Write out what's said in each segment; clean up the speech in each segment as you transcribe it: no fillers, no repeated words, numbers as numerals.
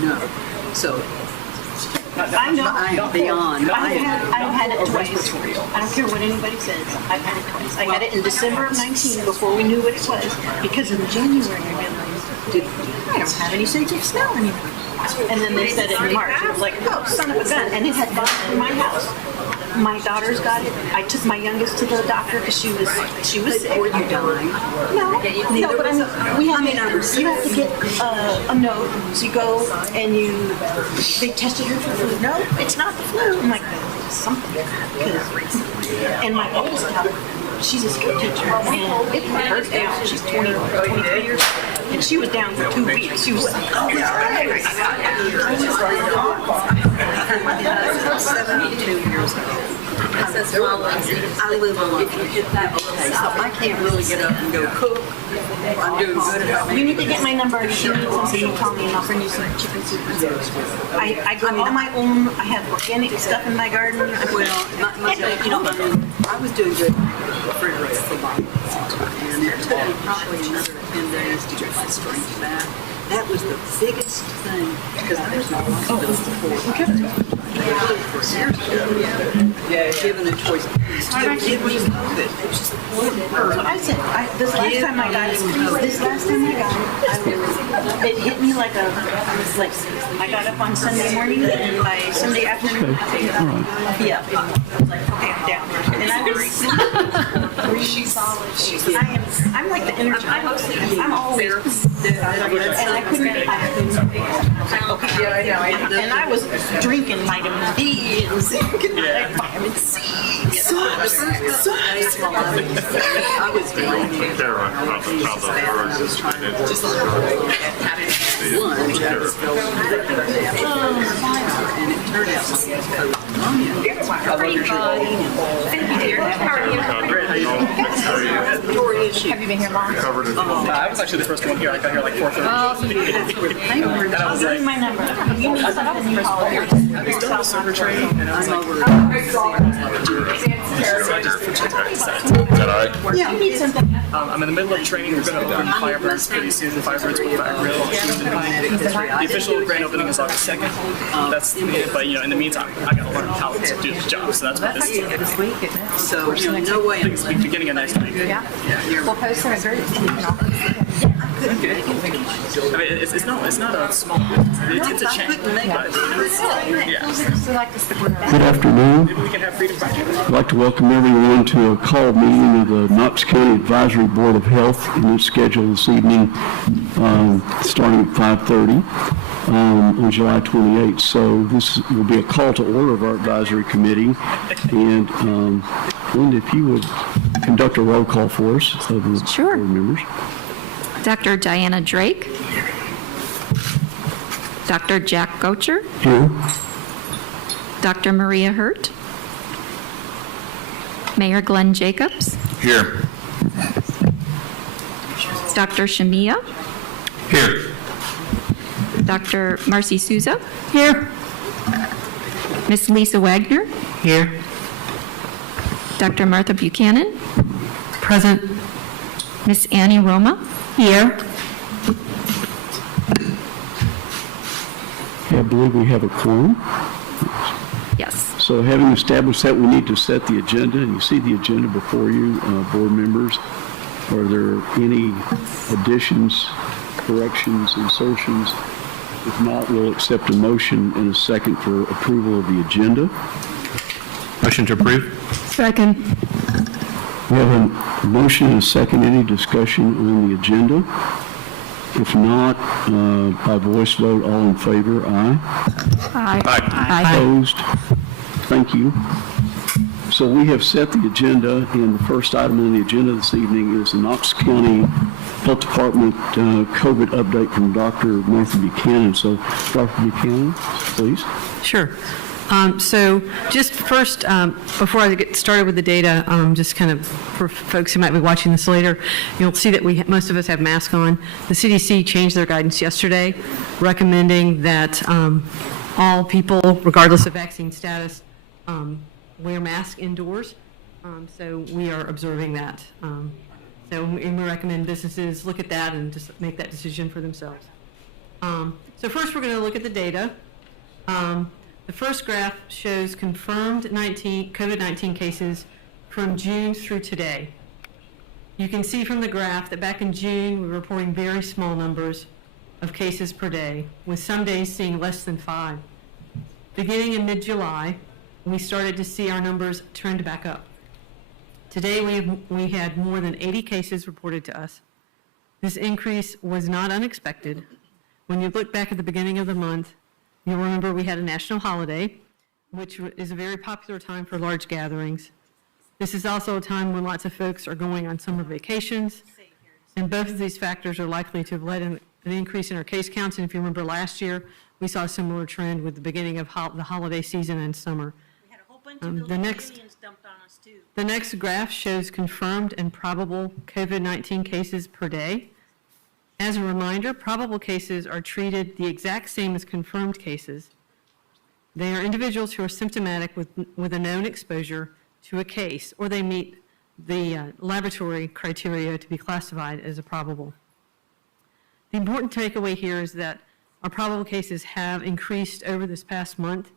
No. So I know. I am beyond. I've had it twice. I don't care what anybody says. I've had it twice. I had it in December of 19 before we knew what it was. Because in January I realized I don't have any sense of smell anymore. And then they said it in March. It was like, oh, son of a gun. And it had gone to my house. My daughter's got it. I took my youngest to the doctor because she was sick. Were you dying? No, but I mean, you have to get a note. So you go and they tested her for flu. No, it's not the flu. I'm like, something. And my oldest daughter, she's a school teacher, and it put her down. She's 23 years old, and she was down for 2 weeks. She was like, oh, it's great. I was 72 years old. I live alone. Okay, so I can't really get up and go cook. I'm doing good at home. You need to get my number. If you need something, you call me and I'll bring you some chicken soup. I grow all my own. I have organic stuff in my garden. Well, I was doing good refrigerator for my and it took me probably another 10 days to get my strength back. That was the biggest thing because there's no hospital before. Years ago, given a choice, give me COVID. I said, this last time I got it, it hit me like I got up on Sunday morning and by Sunday afternoon, yeah, I was like, okay, I'm down. And I was solid. I'm like the energy. I'm always and I couldn't. Okay. And I was drinking vitamin D and zinc and vitamin C. I was drinking. And it turned out Have you been here long? I was actually the first one here. I got here like 4:30. I'll give you my number. You need something, you call it. I've done the server training, and I was like, Yeah, you need something. I'm in the middle of training. We're going to open Firebirds pretty soon. The Firebirds with Fire Grill on Tuesday night. The official grand opening is August 2nd. That's but in the meantime, I got to learn how to do the job. So that's what this is. This week, isn't it? So, no way. It's the beginning of next week. Yeah. We'll post in a group. Okay. I mean, it's not a small business. It's a chain. Yeah. So like to stick with that. Good afternoon. Maybe we can have Freedom Project. I'd like to welcome everyone to a call meeting of the Knox County Advisory Board of Health, and it's scheduled this evening starting at 5:30 on July 28th. So this will be a call to order of our advisory committee. And Linda, if you would conduct a roll call for us of the Sure. board members. Dr. Diana Drake, Dr. Jack Gocher, Here. Dr. Maria Hurt, Mayor Glenn Jacobs, Here. Dr. Shamia, Here. Dr. Marcy Souza, here, Miss Lisa Wagner, Here. Dr. Martha Buchanan, Present. Miss Annie Roma, here, I believe we have a quorum. yes. So having established that, we need to set the agenda. You see the agenda before you, board members. Are there any additions, corrections, insertions? If not, we'll accept a motion and a second for approval of the agenda. Motion to approve? Second. We have a motion and a second. Any discussion on the agenda? If not, by voice vote, all in favor, aye. Aye. Opposed? Thank you. So we have set the agenda, and the first item on the agenda this evening is the Knox County Health Department COVID update from Dr. Martha Buchanan. So, Dr. Buchanan, please. Sure. So just first, before I get started with the data, just kind of for folks who might be watching this later, you'll see that most of us have masks on. The CDC changed their guidance yesterday, recommending that all people, regardless of vaccine status, wear masks indoors. So we are observing that. So we recommend businesses look at that and just make that decision for themselves. So first, we're going to look at the data. The first graph shows confirmed COVID-19 cases from June through today. You can see from the graph that back in June, we were reporting very small numbers of cases per day, with some days seeing less than 5. Beginning in mid-July, we started to see our numbers trend back up. Today, we had more than 80 cases reported to us. This increase was not unexpected. When you look back at the beginning of the month, you'll remember we had a national holiday, which is a very popular time for large gatherings. This is also a time when lots of folks are going on summer vacations, and both of these factors are likely to have led an increase in our case counts. And if you remember last year, we saw a similar trend with the beginning of the holiday season and summer. We had a whole bunch of illegal aliens dumped on us too. The next graph shows confirmed and probable COVID-19 cases per day. As a reminder, probable cases are treated the exact same as confirmed cases. They are individuals who are symptomatic with a known exposure to a case, or they meet the laboratory criteria to be classified as a probable. The important takeaway here is that our probable cases have increased over this past month,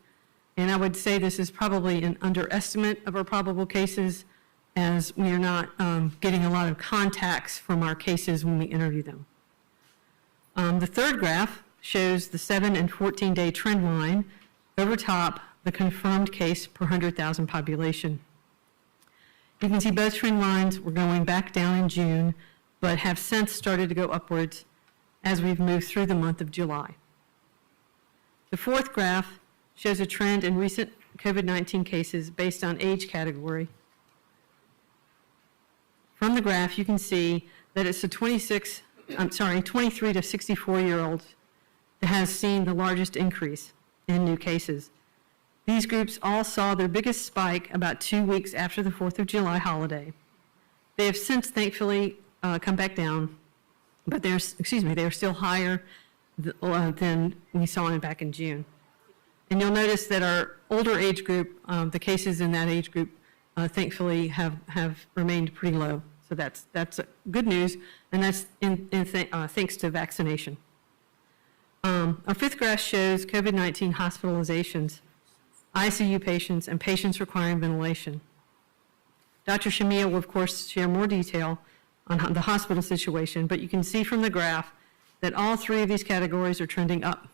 and I would say this is probably an underestimate of our probable cases, as we are not getting a lot of contacts from our cases when we interview them. The third graph shows the 7 and 14-day trend line over top the confirmed case per 100,000 population. You can see both trend lines were going back down in June, but have since started to go upwards as we've moved through the month of July. The fourth graph shows a trend in recent COVID-19 cases based on age category. From the graph, you can see that it's the 23 to 64-year-olds that has seen the largest increase in new cases. These groups all saw their biggest spike about 2 weeks after the 4th of July holiday. They have since thankfully come back down, but they're still higher than we saw back in June. And you'll notice that our older age group, the cases in that age group, thankfully have remained pretty low. So that's good news, and that's thanks to vaccination. Our fifth graph shows COVID-19 hospitalizations, ICU patients, and patients requiring ventilation. Dr. Shamia will, of course, share more detail on the hospital situation, but you can see from the graph that all three of these categories are trending up,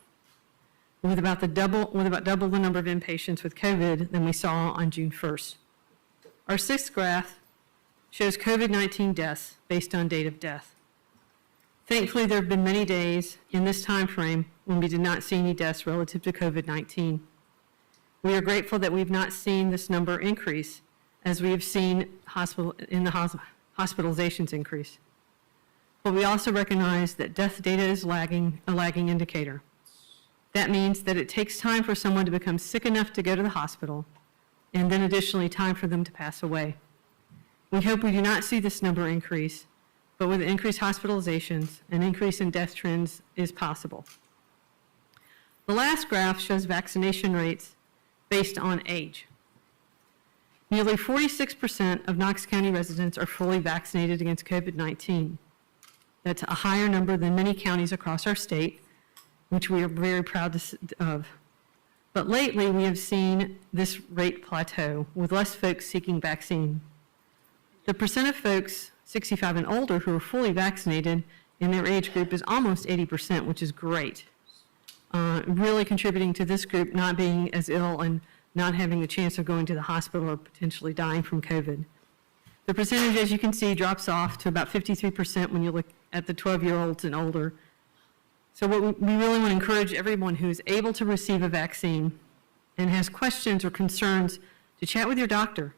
with about double the number of inpatients with COVID than we saw on June 1st. Our sixth graph shows COVID-19 deaths based on date of death. Thankfully, there have been many days in this time frame when we did not see any deaths relative to COVID-19. We are grateful that we've not seen this number increase, as we have seen hospitalizations increase. But we also recognize that death data is a lagging indicator. That means that it takes time for someone to become sick enough to go to the hospital, and then additionally time for them to pass away. We hope we do not see this number increase, but with increased hospitalizations, an increase in death trends is possible. The last graph shows vaccination rates based on age. Nearly 46% of Knox County residents are fully vaccinated against COVID-19. That's a higher number than many counties across our state, which we are very proud of. But lately, we have seen this rate plateau, with less folks seeking vaccine. The percent of folks 65 and older who are fully vaccinated in their age group is almost 80%, which is great. Really contributing to this group not being as ill and not having the chance of going to the hospital or potentially dying from COVID. The percentage, as you can see, drops off to about 53% when you look at the 12-year-olds and older. So what we really want to encourage everyone who is able to receive a vaccine and has questions or concerns to chat with your doctor.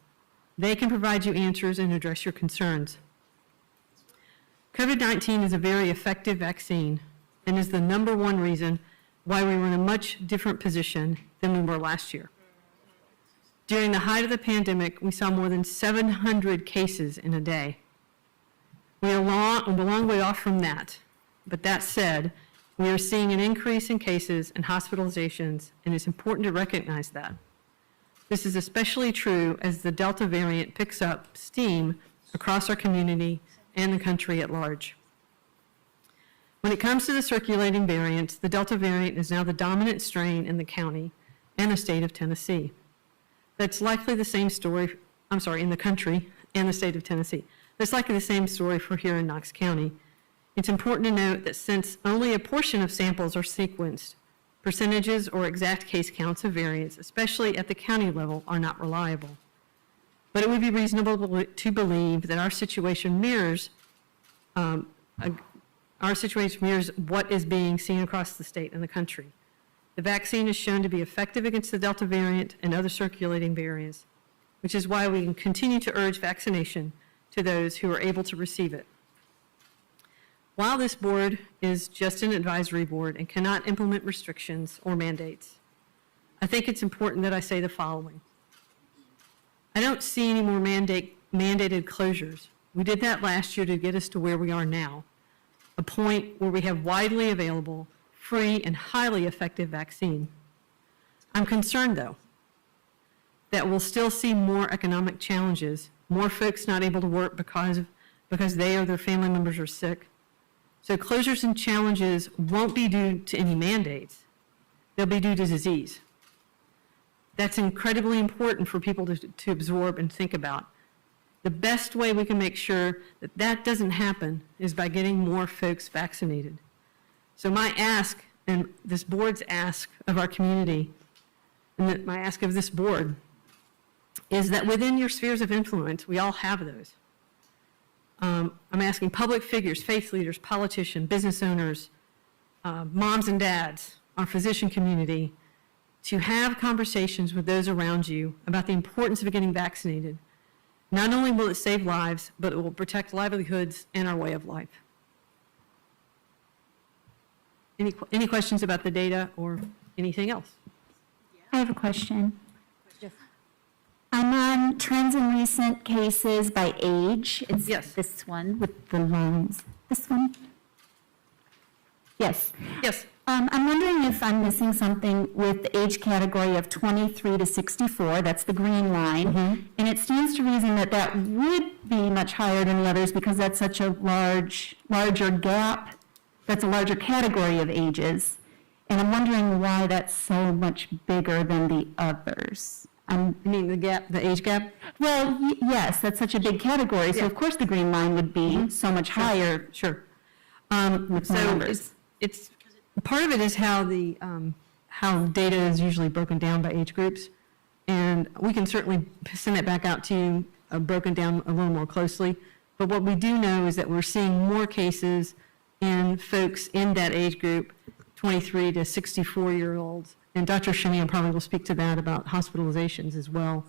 They can provide you answers and address your concerns. COVID-19 is a very effective vaccine and is the #1 reason why we were in a much different position than we were last year. During the height of the pandemic, we saw more than 700 cases in a day. We're a long way off from that, but that said, we are seeing an increase in cases and hospitalizations, and it's important to recognize that. This is especially true as the Delta variant picks up steam across our community and the country at large. When it comes to the circulating variants, the Delta variant is now the dominant strain in the county and the state of Tennessee. That's likely the same story, in the country and the state of Tennessee. That's likely the same story for here in Knox County. It's important to note that since only a portion of samples are sequenced, percentages or exact case counts of variants, especially at the county level, are not reliable. But it would be reasonable to believe that our situation mirrors what is being seen across the state and the country. The vaccine is shown to be effective against the Delta variant and other circulating variants, which is why we can continue to urge vaccination to those who are able to receive it. While this board is just an advisory board and cannot implement restrictions or mandates, I think it's important that I say the following. I don't see any more mandated closures. We did that last year to get us to where we are now, a point where we have widely available, free, and highly effective vaccine. I'm concerned, though, that we'll still see more economic challenges, more folks not able to work because they or their family members are sick. So closures and challenges won't be due to any mandates. They'll be due to disease. That's incredibly important for people to absorb and think about. The best way we can make sure that that doesn't happen is by getting more folks vaccinated. So my ask, and this board's ask of our community, and my ask of this board, is that within your spheres of influence, we all have those. I'm asking public figures, faith leaders, politicians, business owners, moms and dads, our physician community, to have conversations with those around you about the importance of getting vaccinated. Not only will it save lives, but it will protect livelihoods and our way of life. Any questions about the data or anything else? I have a question. I'm on trends in recent cases by age. It's Yes. this one with the lines. This one? Yes. Yes. I'm wondering if I'm missing something with the age category of 23 to 64. That's the green line. And it stands to reason that that would be much higher than the others because that's such a larger gap. That's a larger category of ages. And I'm wondering why that's so much bigger than the others. You mean the age gap? Well, yes, that's such a big category. So Yeah. of course the green line would be so much higher. Sure. With So numbers. it's part of it is how the how data is usually broken down by age groups, and we can certainly send it back out to you broken down a little more closely. But what we do know is that we're seeing more cases in folks in that age group, 23 to 64-year-olds. And Dr. Shania probably will speak to that about hospitalizations as well.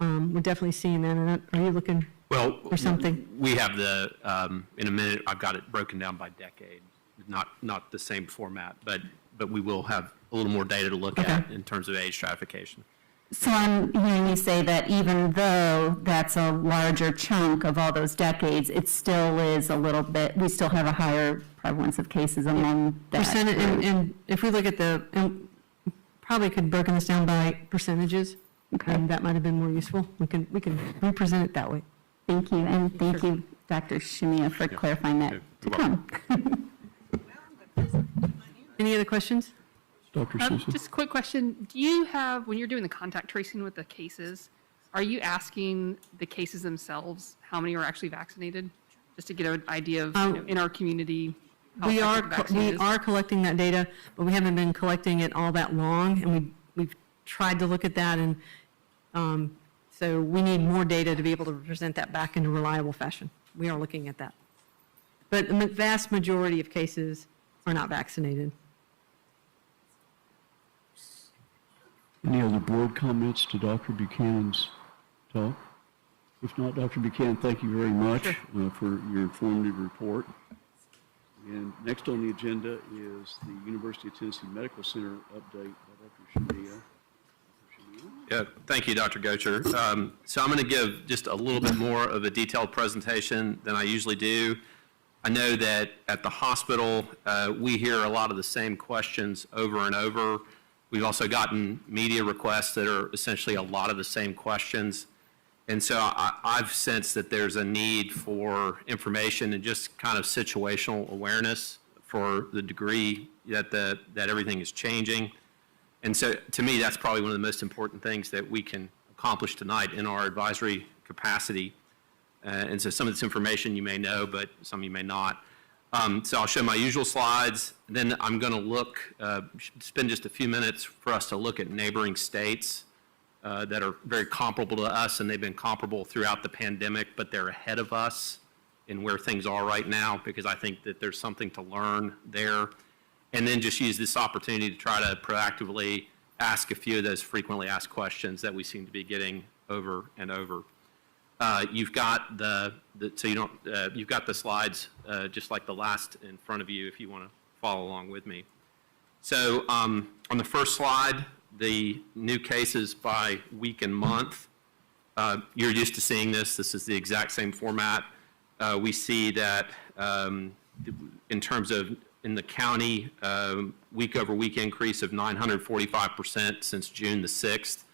We're definitely seeing that. And are you looking for something? We have in a minute, I've got it broken down by decade, not the same format, but we will have a little more data to look at in terms of age stratification. So I'm hearing you say that even though that's a larger chunk of all those decades, it still is a little bit, we still have a higher prevalence of cases among that Percentage, group. and if we look at probably could have broken this down by percentages. Okay. And that might have been more useful. We can represent it that way. Thank you, and thank you, Dr. Shania, for clarifying that You're to welcome. come. Any other questions? Dr. Susan? Just a quick question. Do you have, when you're doing the contact tracing with the cases, are you asking the cases themselves how many are actually vaccinated? Just to get an idea of, in our community, how We effective the vaccine is? are collecting that data, but we haven't been collecting it all that long, and we've tried to look at that, and so we need more data to be able to present that back in a reliable fashion. We are looking at that. But the vast majority of cases are not vaccinated. Any other board comments to Dr. Buchanan's talk? If not, Dr. Buchanan, thank you very much for your informative report. And next on the agenda is the University of Tennessee Medical Center update by Dr. Shania. Yeah, thank you, Dr. Gocher. So I'm going to give just a little bit more of a detailed presentation than I usually do. I know that at the hospital, we hear a lot of the same questions over and over. We've also gotten media requests that are essentially a lot of the same questions. And so I've sensed that there's a need for information and just kind of situational awareness for the degree that everything is changing. And so to me, that's probably one of the most important things that we can accomplish tonight in our advisory capacity. And so some of this information you may know, but some you may not. So I'll show my usual slides. Then I'm going to spend just a few minutes for us to look at neighboring states that are very comparable to us, and they've been comparable throughout the pandemic, but they're ahead of us in where things are right now, because I think that there's something to learn there. And then just use this opportunity to try to proactively ask a few of those frequently asked questions that we seem to be getting over and over. You've got you've got the slides just like the last in front of you if you want to follow along with me. So on the first slide, the new cases by week and month. You're used to seeing this. This is the exact same format. We see that in terms of in the county, week over week increase of 945% since June the 6th,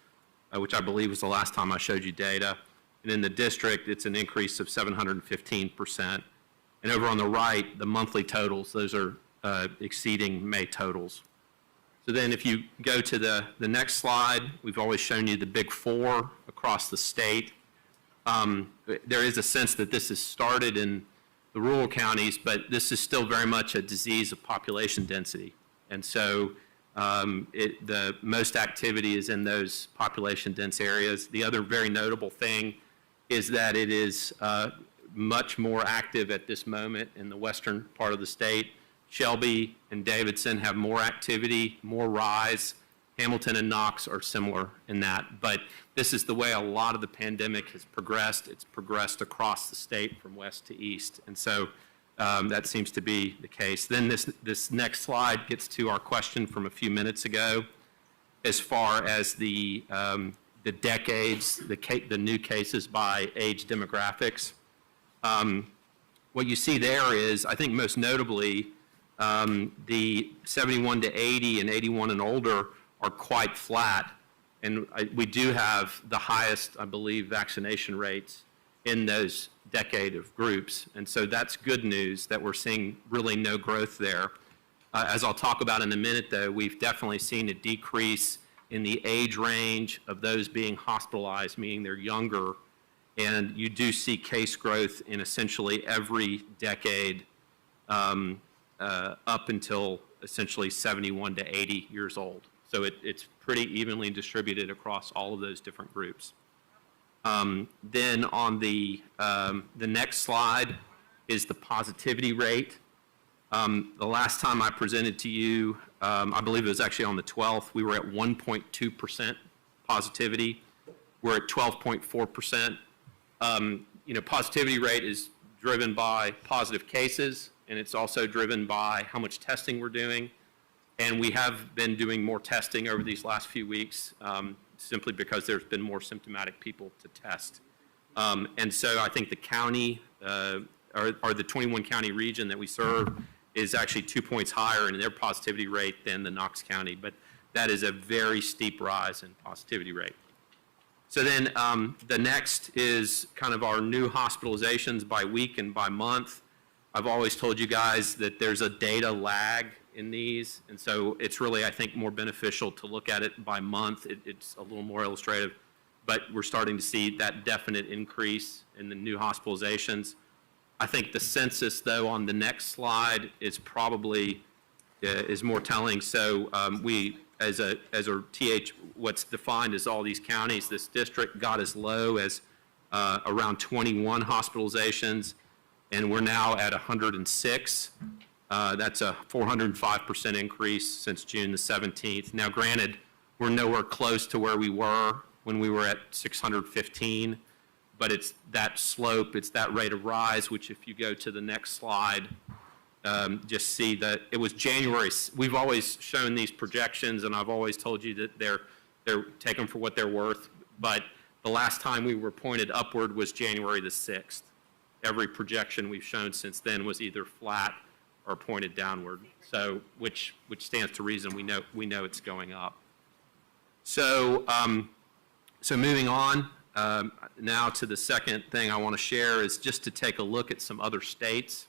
which I believe was the last time I showed you data. And in the district, it's an increase of 715%. And over on the right, the monthly totals, those are exceeding May totals. So then if you go to the next slide, we've always shown you the big four across the state. There is a sense that this has started in the rural counties, but this is still very much a disease of population density. And so the most activity is in those population dense areas. The other very notable thing is that it is much more active at this moment in the western part of the state. Shelby and Davidson have more activity, more rise. Hamilton and Knox are similar in that. But this is the way a lot of the pandemic has progressed. It's progressed across the state from west to east. And so that seems to be the case. Then this next slide gets to our question from a few minutes ago as far as the decades, the new cases by age demographics. What you see there is, I think most notably, the 71 to 80 and 81 and older are quite flat. And we do have the highest, I believe, vaccination rates in those decade of groups. And so that's good news that we're seeing really no growth there. As I'll talk about in a minute, though, we've definitely seen a decrease in the age range of those being hospitalized, meaning they're younger. And you do see case growth in essentially every decade up until essentially 71 to 80 years old. So it's pretty evenly distributed across all of those different groups. Then on the next slide is the positivity rate. The last time I presented to you, I believe it was actually on the 12th, we were at 1.2% positivity. We're at 12.4%. Positivity rate is driven by positive cases, and it's also driven by how much testing we're doing. And we have been doing more testing over these last few weeks simply because there's been more symptomatic people to test. And so I think the county, or the 21 county region that we serve, is actually 2 points higher in their positivity rate than the Knox County. But that is a very steep rise in positivity rate. So then the next is kind of our new hospitalizations by week and by month. I've always told you guys that there's a data lag in these, and so it's really, I think, more beneficial to look at it by month. It's a little more illustrative, but we're starting to see that definite increase in the new hospitalizations. I think the census, though, on the next slide is probably is more telling. So we, as a TH, what's defined as all these counties, this district got as low as around 21 hospitalizations, and we're now at 106. That's a 405% increase since June the 17th. Now, granted, we're nowhere close to where we were when we were at 615, but it's that slope, it's that rate of rise, which if you go to the next slide, just see that it was January. We've always shown these projections, and I've always told you that they're take them for what they're worth, but the last time we were pointed upward was January the 6th. Every projection we've shown since then was either flat or pointed downward. So, which stands to reason we know it's going up. So, so moving on now to the second thing I want to share is just to take a look at some other states.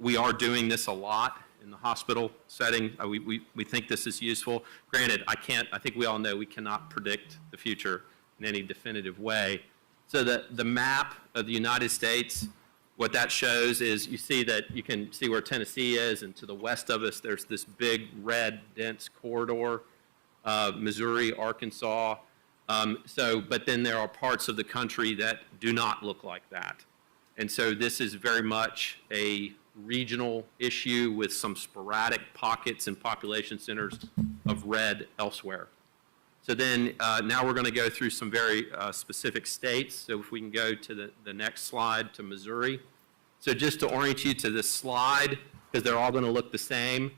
We are doing this a lot in the hospital setting. We think this is useful. Granted, I think we all know we cannot predict the future in any definitive way. So the map of the United States, what that shows is you see that you can see where Tennessee is, and to the west of us, there's this big red dense corridor, Missouri, Arkansas. But then there are parts of the country that do not look like that. And so this is very much a regional issue with some sporadic pockets and population centers of red elsewhere. So then now we're going to go through some very specific states. So if we can go to the next slide, to Missouri. So just to orient you to this slide, because they're all going to look the same,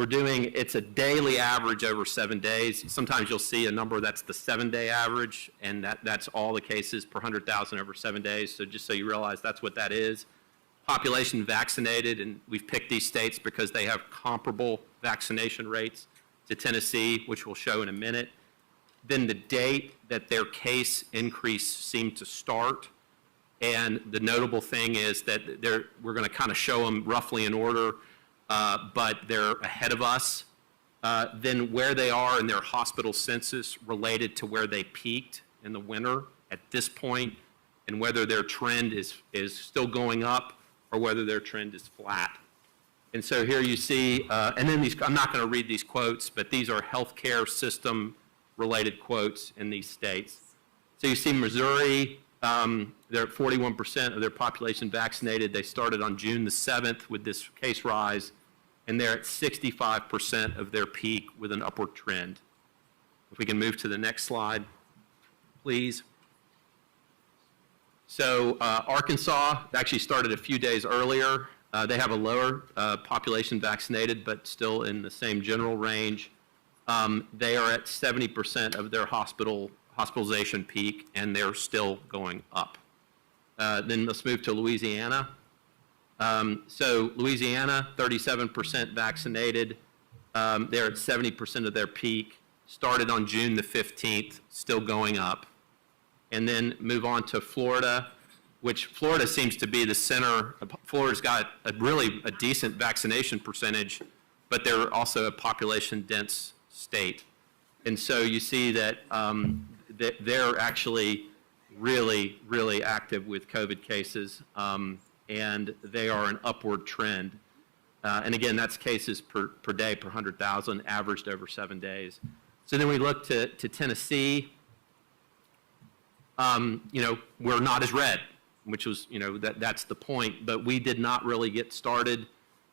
it's a daily average over 7 days. Sometimes you'll see a number that's the 7-day average, and that's all the cases per 100,000 over 7 days. So just so you realize that's what that is. Population vaccinated, and we've picked these states because they have comparable vaccination rates to Tennessee, which we'll show in a minute. Then the date that their case increase seemed to start, and the notable thing is that we're going to kind of show them roughly in order, but they're ahead of us. Then where they are in their hospital census related to where they peaked in the winter at this point, and whether their trend is still going up or whether their trend is flat. And so here you see, and then I'm not going to read these quotes, but these are healthcare system related quotes in these states. So you see Missouri, they're at 41% of their population vaccinated. They started on June the 7th with this case rise, and they're at 65% of their peak with an upward trend. If we can move to the next slide, please. So Arkansas actually started a few days earlier. They have a lower population vaccinated, but still in the same general range. They are at 70% of their hospitalization peak, and they're still going up. Then let's move to Louisiana. So Louisiana, 37% vaccinated. They're at 70% of their peak. Started on June the 15th, still going up. And then move on to Florida, which Florida seems to be the center. Florida's got a decent vaccination percentage, but they're also a population-dense state. And so you see that they're actually really, really active with COVID cases, and they are an upward trend. And again, that's cases per day, per 100,000, averaged over 7 days. So then we look to Tennessee. We're not as red, which was, that's the point. But we did not really get started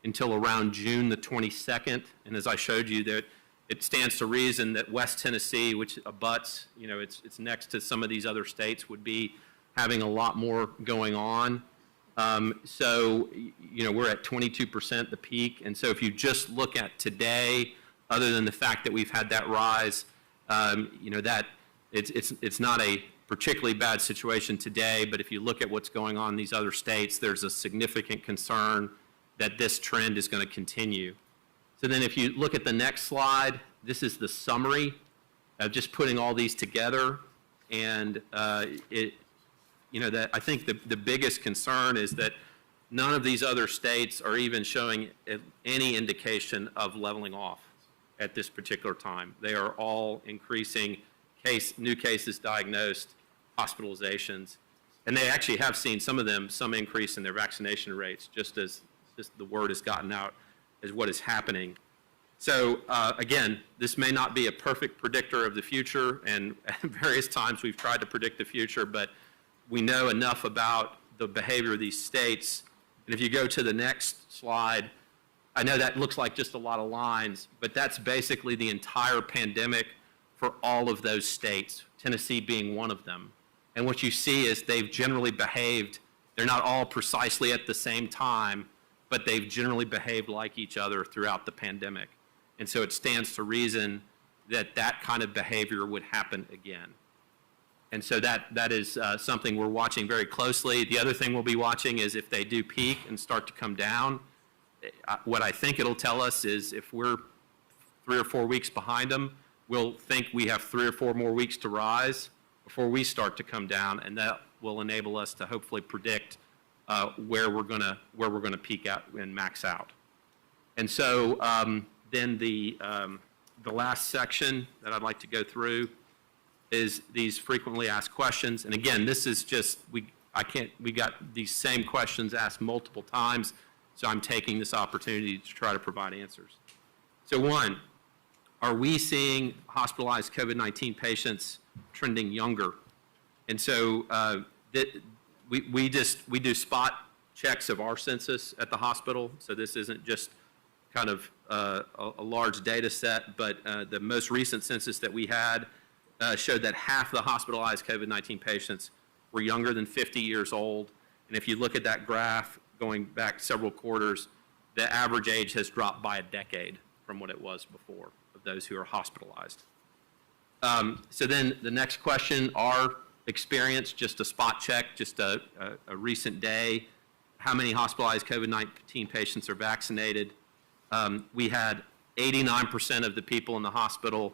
until around June the 22nd. And as I showed you, that it stands to reason that West Tennessee, which abuts, it's next to some of these other states, would be having a lot more going on. So we're at 22% the peak. And so if you just look at today, other than the fact that we've had that rise, that it's not a particularly bad situation today, but if you look at what's going on in these other states, there's a significant concern that this trend is going to continue. So then if you look at the next slide, this is the summary of just putting all these together. And that I think the biggest concern is that none of these other states are even showing any indication of leveling off at this particular time. They are all increasing new cases diagnosed, hospitalizations, and they actually have seen some of them, some increase in their vaccination rates, just as the word has gotten out as what is happening. So again, this may not be a perfect predictor of the future, and at various times we've tried to predict the future, but we know enough about the behavior of these states. And if you go to the next slide, I know that looks like just a lot of lines, but that's basically the entire pandemic for all of those states, Tennessee being one of them. And what you see is they've generally behaved, they're not all precisely at the same time, but they've generally behaved like each other throughout the pandemic. And so it stands to reason that that kind of behavior would happen again. And so that is something we're watching very closely. The other thing we'll be watching is if they do peak and start to come down, what I think it'll tell us is if we're 3 or 4 weeks behind them, we'll think we have 3 or 4 more weeks to rise before we start to come down, and that will enable us to hopefully predict where we're gonna peak out and max out. And so then the last section that I'd like to go through is these frequently asked questions. And again, this is just, we got these same questions asked multiple times, so I'm taking this opportunity to try to provide answers. So one, are we seeing hospitalized COVID-19 patients trending younger? And so we do spot checks of our census at the hospital, so this isn't just kind of a large data set, but the most recent census that we had showed that half the hospitalized COVID-19 patients were younger than 50 years old. And if you look at that graph going back several quarters, the average age has dropped by a decade from what it was before of those who are hospitalized. So then the next question, our experience, just a spot check, just a recent day, how many hospitalized COVID-19 patients are vaccinated? We had 89% of the people in the hospital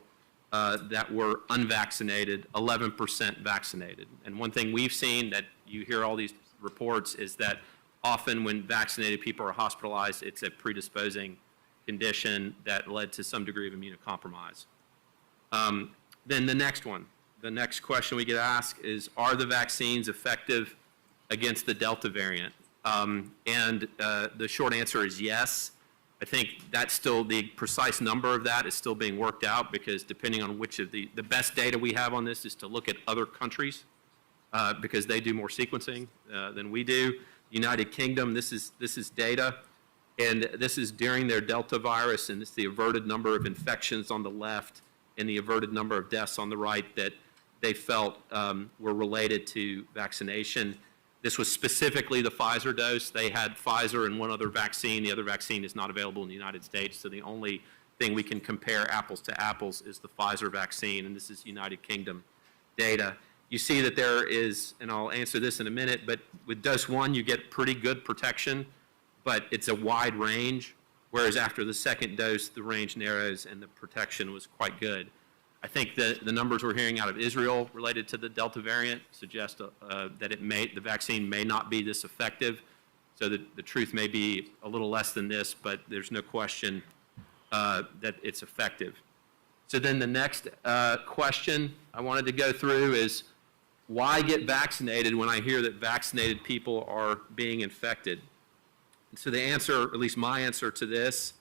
that were unvaccinated, 11% vaccinated. And one thing we've seen that you hear all these reports is that often when vaccinated people are hospitalized, it's a predisposing condition that led to some degree of immunocompromise. Then the next one, the next question we get asked is, are the vaccines effective against the Delta variant? And the short answer is yes. I think that's still, the precise number of that is still being worked out, because depending on which of the best data we have on this is to look at other countries because they do more sequencing than we do. United Kingdom, this is data, and this is during their Delta virus, and it's the averted number of infections on the left and the averted number of deaths on the right that they felt were related to vaccination. This was specifically the Pfizer dose. They had Pfizer and one other vaccine. The other vaccine is not available in the United States, so the only thing we can compare apples to apples is the Pfizer vaccine, and this is United Kingdom data. You see that there is, and I'll answer this in a minute, but with dose 1, you get pretty good protection, but it's a wide range, whereas after the second dose, the range narrows and the protection was quite good. I think that the numbers we're hearing out of Israel related to the Delta variant suggest that the vaccine may not be this effective. So the truth may be a little less than this, but there's no question that it's effective. So then the next question I wanted to go through is, why get vaccinated when I hear that vaccinated people are being infected? And so the answer, at least my answer to this,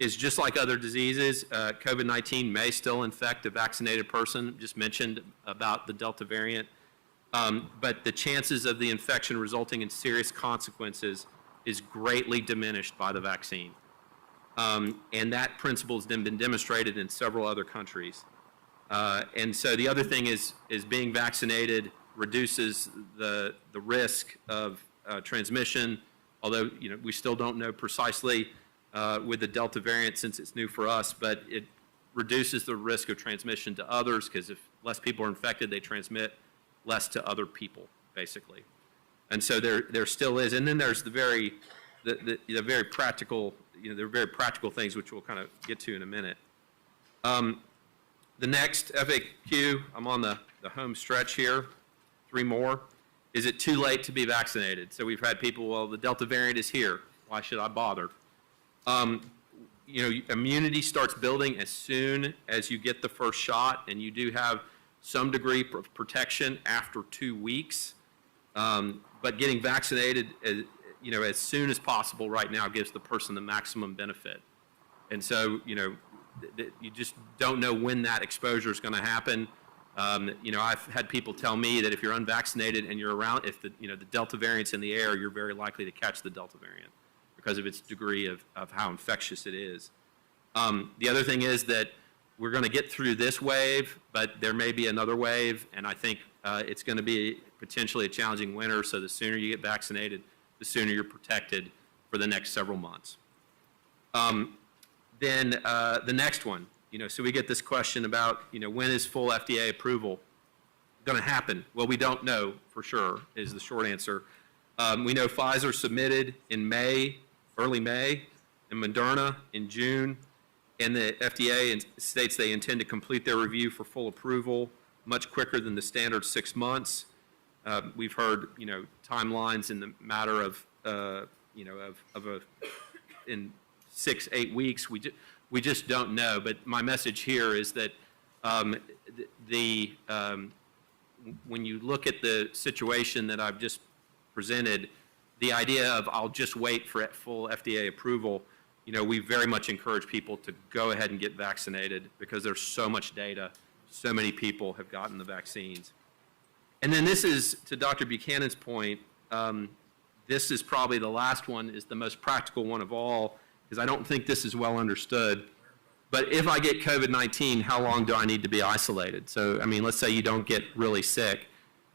is just like other diseases, COVID-19 may still infect a vaccinated person, just mentioned about the Delta variant, but the chances of the infection resulting in serious consequences is greatly diminished by the vaccine. And that principle has then been demonstrated in several other countries. And so the other thing is being vaccinated reduces the risk of transmission, although we still don't know precisely with the Delta variant since it's new for us, but it reduces the risk of transmission to others, because if less people are infected, they transmit less to other people, basically. And so there still is, and then there's the very practical, there are very practical things which we'll kind of get to in a minute. The next FAQ, I'm on the home stretch here, 3 more. Is it too late to be vaccinated? So we've had people, well, the Delta variant is here. Why should I bother? Immunity starts building as soon as you get the first shot, and you do have some degree of protection after 2 weeks. But getting vaccinated, as soon as possible right now gives the person the maximum benefit. And so, you just don't know when that exposure is going to happen. I've had people tell me that if you're unvaccinated and you're around, if the Delta variant's in the air, you're very likely to catch the Delta variant because of its degree of how infectious it is. The other thing is that we're going to get through this wave, but there may be another wave, and I think it's going to be potentially a challenging winter, so the sooner you get vaccinated, the sooner you're protected for the next several months. Then the next one, so we get this question about, when is full FDA approval going to happen? Well, we don't know for sure, is the short answer. We know Pfizer submitted in May, early May, and Moderna in June, and the FDA states they intend to complete their review for full approval much quicker than the standard 6 months. We've heard, timelines in the matter of in 6, 8 weeks. We just don't know. But my message here is that when you look at the situation that I've just presented, the idea of I'll just wait for full FDA approval, we very much encourage people to go ahead and get vaccinated because there's so much data. So many people have gotten the vaccines. And then this is, to Dr. Buchanan's point, this is probably the last one, is the most practical one of all, because I don't think this is well understood. But if I get COVID-19, how long do I need to be isolated? So, let's say you don't get really sick.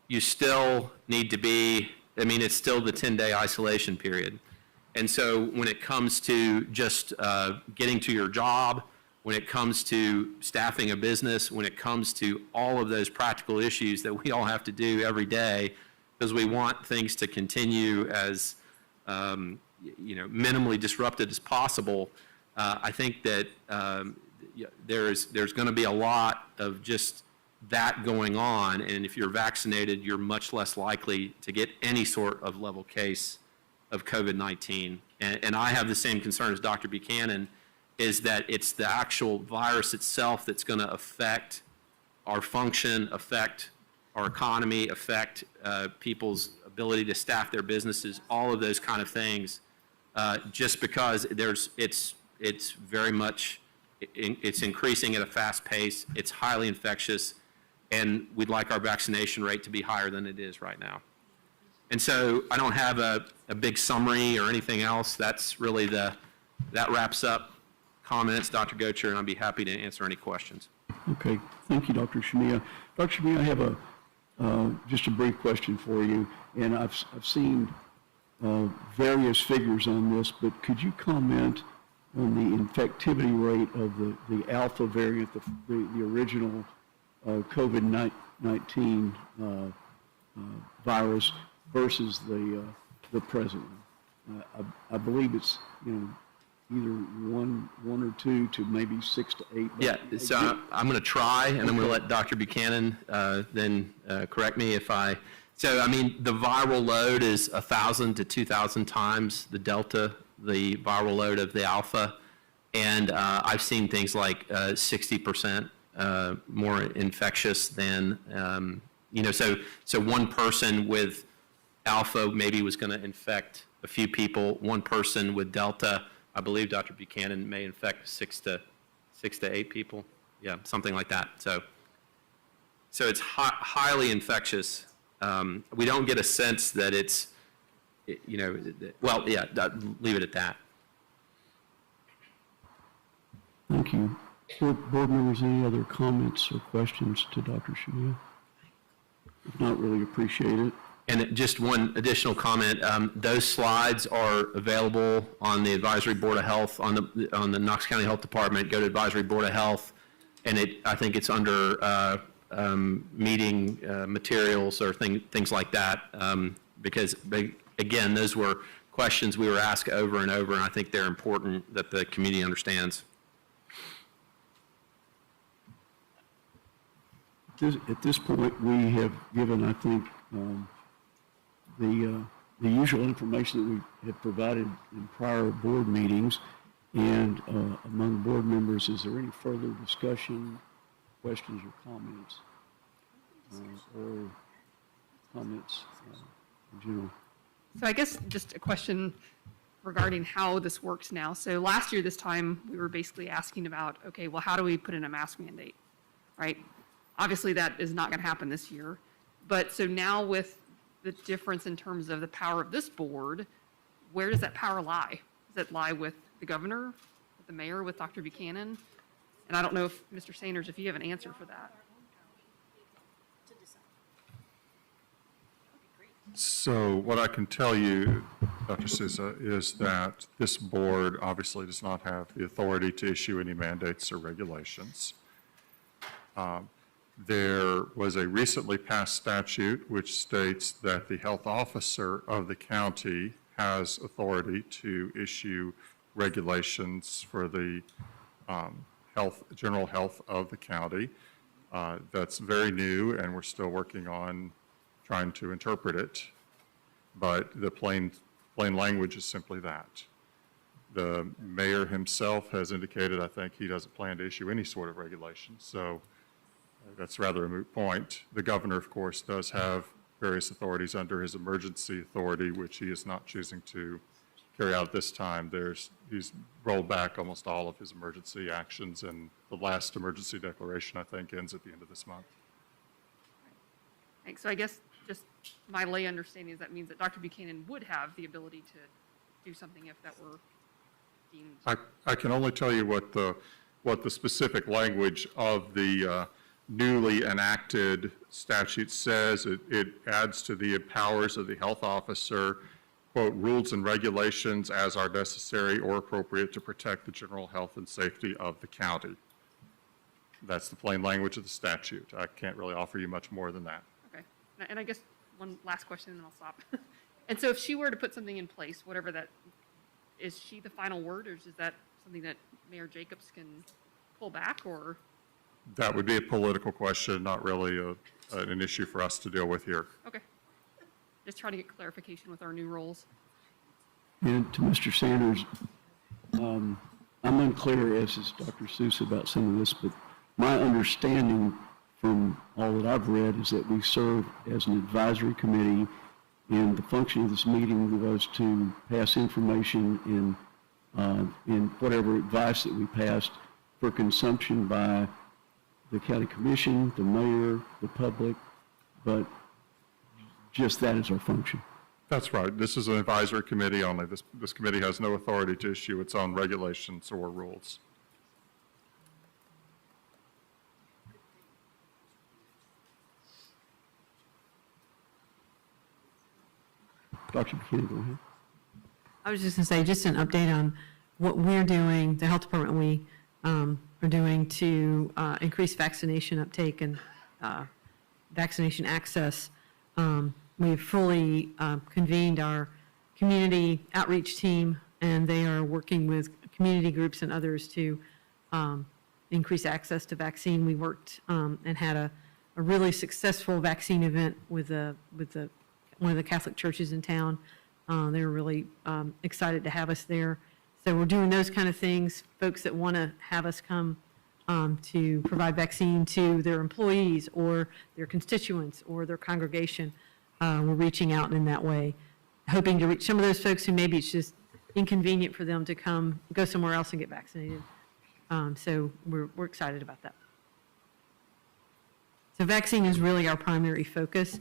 You still need to be, it's still the 10-day isolation period. And so when it comes to just getting to your job, when it comes to staffing a business, when it comes to all of those practical issues that we all have to do every day, because we want things to continue as minimally disrupted as possible, I think that there's going to be a lot of just that going on, and if you're vaccinated, you're much less likely to get any sort of level case of COVID-19. And I have the same concern as Dr. Buchanan, is that it's the actual virus itself that's going to affect our function, affect our economy, affect people's ability to staff their businesses, all of those kind of things, just because it's very much, it's increasing at a fast pace, it's highly infectious, and we'd like our vaccination rate to be higher than it is right now. And so I don't have a big summary or anything else. That's really that wraps up comments, Dr. Gocher, and I'd be happy to answer any questions. Okay, thank you, Dr. Shamiya. Dr. Shamiya, I have just a brief question for you, and I've seen various figures on this, but could you comment on the infectivity rate of the Alpha variant, the original COVID-19 virus versus the present one? I believe it's either one or two to maybe 6 to 8. Yeah, so I'm going to try, and I'm going to let Dr. Buchanan then correct me if I. So the viral load is 1,000 to 2,000 times the Delta, the viral load of the Alpha, and I've seen things like 60% more infectious than so one person with Alpha maybe was going to infect a few people. One person with Delta, I believe Dr. Buchanan, may infect 6 to 8 people. Yeah, something like that. So it's highly infectious. We don't get a sense that it's, well, yeah, leave it at that. Thank you. Board members, any other comments or questions to Dr. Shamiya? If not, really appreciate it. And just one additional comment, those slides are available on the Advisory Board of Health, on the Knox County Health Department. Go to Advisory Board of Health, and I think it's under meeting materials or things like that, because, again, those were questions we were asked over and over, and I think they're important that the community understands. At this point, we have given, I think, the usual information that we have provided in prior board meetings. And among board members, is there any further discussion, questions, or comments? Or comments in general? So I guess just a question regarding how this works now. So last year, this time, we were basically asking about, okay, well, how do we put in a mask mandate, right? Obviously, that is not going to happen this year. But so now with the difference in terms of the power of this board, where does that power lie? Does it lie with the governor, with the mayor, with Dr. Buchanan? And I don't know if, Mr. Sanders, if you have an answer for that. So what I can tell you, Dr. Souza, is that this board obviously does not have the authority to issue any mandates or regulations. There was a recently passed statute which states that the health officer of the county has authority to issue regulations for the general health of the county. That's very new, and we're still working on trying to interpret it, but the plain language is simply that. The mayor himself has indicated, I think, he doesn't plan to issue any sort of regulation, so that's rather a moot point. The governor, of course, does have various authorities under his emergency authority, which he is not choosing to carry out at this time. He's rolled back almost all of his emergency actions, and the last emergency declaration, I think, ends at the end of this month. Thanks. So I guess just my lay understanding is that means that Dr. Buchanan would have the ability to do something if that were deemed. I can only tell you what the specific language of the newly enacted statute says. It adds to the powers of the health officer, quote, rules and regulations as are necessary or appropriate to protect the general health and safety of the county. That's the plain language of the statute. I can't really offer you much more than that. Okay. And I guess one last question and then I'll stop. And so if she were to put something in place, whatever that, is she the final word, or is that something that Mayor Jacobs can pull back, or? That would be a political question, not really an issue for us to deal with here. Okay. Just trying to get clarification with our new roles. And to Mr. Sanders, I'm unclear, as is Dr. Seuss, about some of this, but my understanding from all that I've read is that we serve as an advisory committee, and the function of this meeting was to pass information in whatever advice that we passed for consumption by the county commission, the mayor, the public, but just that is our function. That's right. This is an advisory committee only. This committee has no authority to issue its own regulations or rules. Dr. Buchanan, go ahead. I was just going to say, just an update on what we're doing, the health department, we are doing to increase vaccination uptake and vaccination access. We've fully convened our community outreach team, and they are working with community groups and others to increase access to vaccine. We worked and had a really successful vaccine event with one of the Catholic churches in town. They were really excited to have us there. So we're doing those kind of things. Folks that want to have us come to provide vaccine to their employees or their constituents or their congregation, we're reaching out in that way, hoping to reach some of those folks who maybe it's just inconvenient for them to go somewhere else and get vaccinated. So we're excited about that. So vaccine is really our primary focus.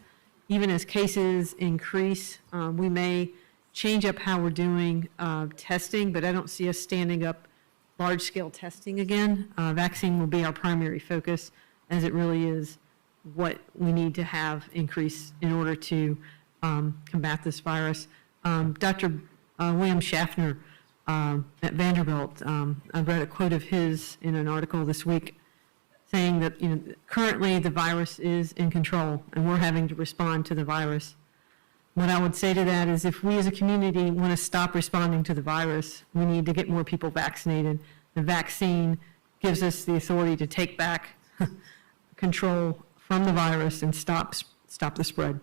Even as cases increase, we may change up how we're doing testing, but I don't see us standing up large-scale testing again. Vaccine will be our primary focus, as it really is what we need to have increase in order to combat this virus. Dr. William Schaffner at Vanderbilt, I read a quote of his in an article this week saying that, currently the virus is in control and we're having to respond to the virus. What I would say to that is if we as a community want to stop responding to the virus, we need to get more people vaccinated. The vaccine gives us the authority to take back control from the virus and stop the spread.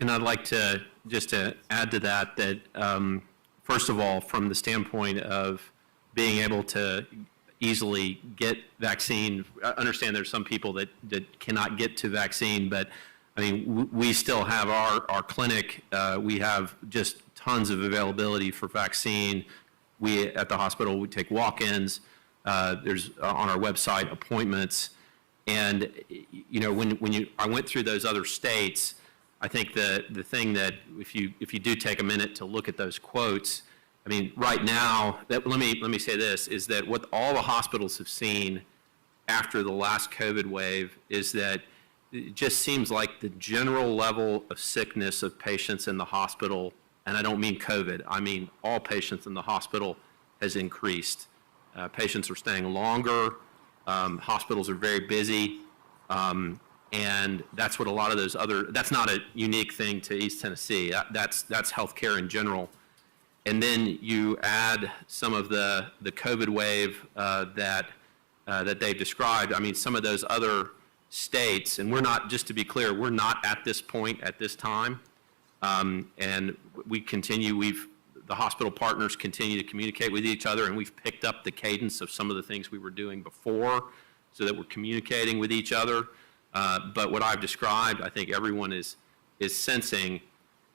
And I'd like to add to that, first of all, from the standpoint of being able to easily get vaccine, I understand there's some people that cannot get to vaccine, but I mean, we still have our clinic. We have just tons of availability for vaccine. We, at the hospital, we take walk-ins. There's on our website appointments. And, when I went through those other states, I think the thing that if you do take a minute to look at those quotes, I mean, right now, let me say this, is that what all the hospitals have seen after the last COVID wave is that it just seems like the general level of sickness of patients in the hospital, and I don't mean COVID, I mean all patients in the hospital, has increased. Patients are staying longer, hospitals are very busy, and that's what a lot of those that's not a unique thing to East Tennessee. That's healthcare in general. And then you add some of the COVID wave that they've described. I mean, some of those other states, and we're not, just to be clear, we're not at this point at this time. And we continue, the hospital partners continue to communicate with each other, and we've picked up the cadence of some of the things we were doing before so that we're communicating with each other. But what I've described, I think everyone is sensing.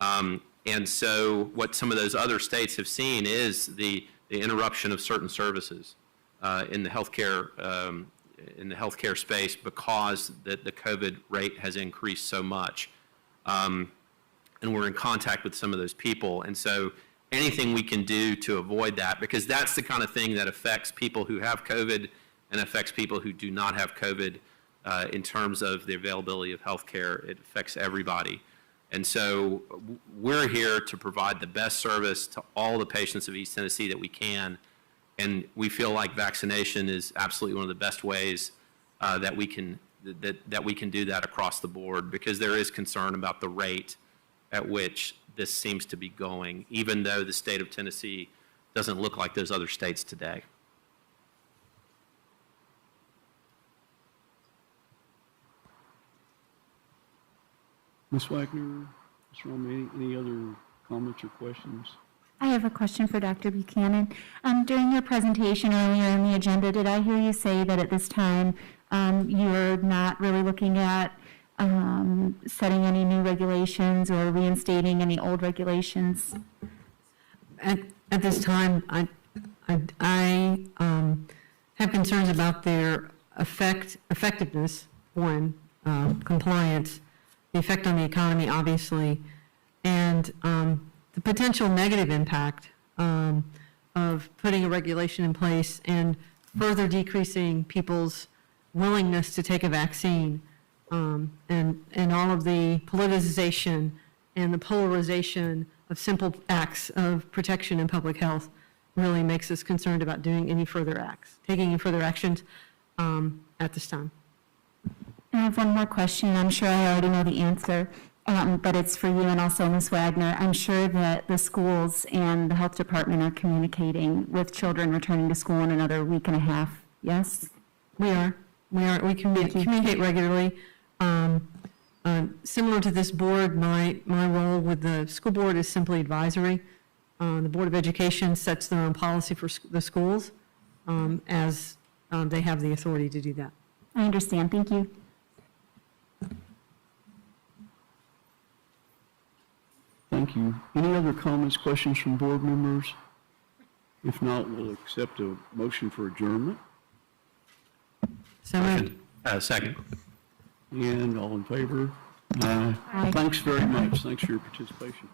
And so what some of those other states have seen is the interruption of certain services in the healthcare space because the COVID rate has increased so much. And we're in contact with some of those people. And so anything we can do to avoid that, because that's the kind of thing that affects people who have COVID and affects people who do not have COVID in terms of the availability of health care. It affects everybody. And so we're here to provide the best service to all the patients of East Tennessee that we can. And we feel like vaccination is absolutely one of the best ways that we can do that across the board, because there is concern about the rate at which this seems to be going, even though the state of Tennessee doesn't look like those other states today. Ms. Wagner, Ms. Roman, any other comments or questions? I have a question for Dr. Buchanan. During your presentation earlier in the agenda, did I hear you say that at this time you're not really looking at setting any new regulations or reinstating any old regulations? At this time, I have concerns about their effectiveness, one, compliance, the effect on the economy, obviously, and the potential negative impact of putting a regulation in place and further decreasing people's willingness to take a vaccine, and all of the politicization and the polarization of simple acts of protection in public health really makes us concerned about doing any further taking any further actions at this time. I have one more question. I'm sure I already know the answer, but it's for you and also Ms. Wagner. I'm sure that the schools and the health department are communicating with children returning to school in another week and a half, yes? We are. We communicate regularly. Similar to this board, my role with the school board is simply advisory. The Board of Education sets their own policy for the schools as they have the authority to do that. I understand. Thank you. Thank you. Any other comments, questions from board members? If not, we'll accept a motion for adjournment. So moved. Second. And all in favor? Thanks very much. Thanks for your participation.